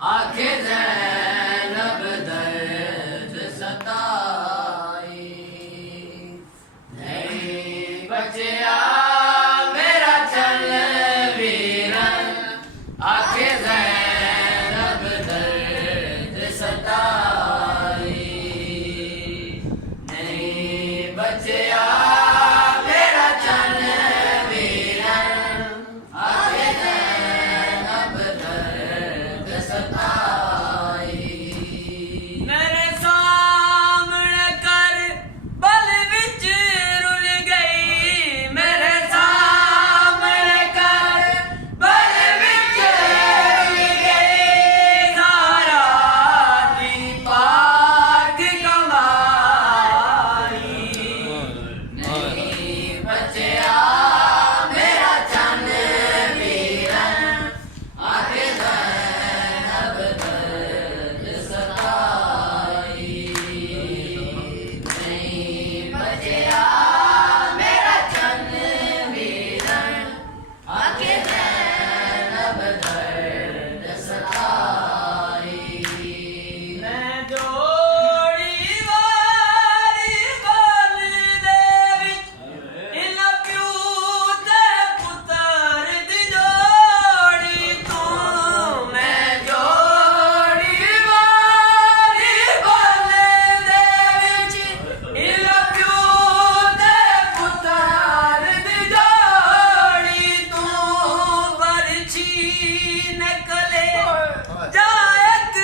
आखे ज़ैनब दर्द सताई नहीं बचया मेरा चल वीरन आखे ज़ैनब दर्द सताई नहीं बचया मेरा चल वीरन आखे ज़ैनब दर्द सताई मेरे सामने कर बल विच रुल गई मेरे सामने कर बल विच रुल गई सारा दी पाक कमाई नहीं बचया मेरा चन वीरन आखे ज़ैनब दर्द सताई नहीं बचया मेरा चन वीरन आखे ज़ैनब दर्द सताई मैं जोड़ी वारी गल दे विच इन प्यू ते पुत्तर दी जोड़ी तूं मैं जोड़ी वारी गल दे विच इन प्यू ते पुत्तर दी जोड़ी तूं बरछी निकले जा एक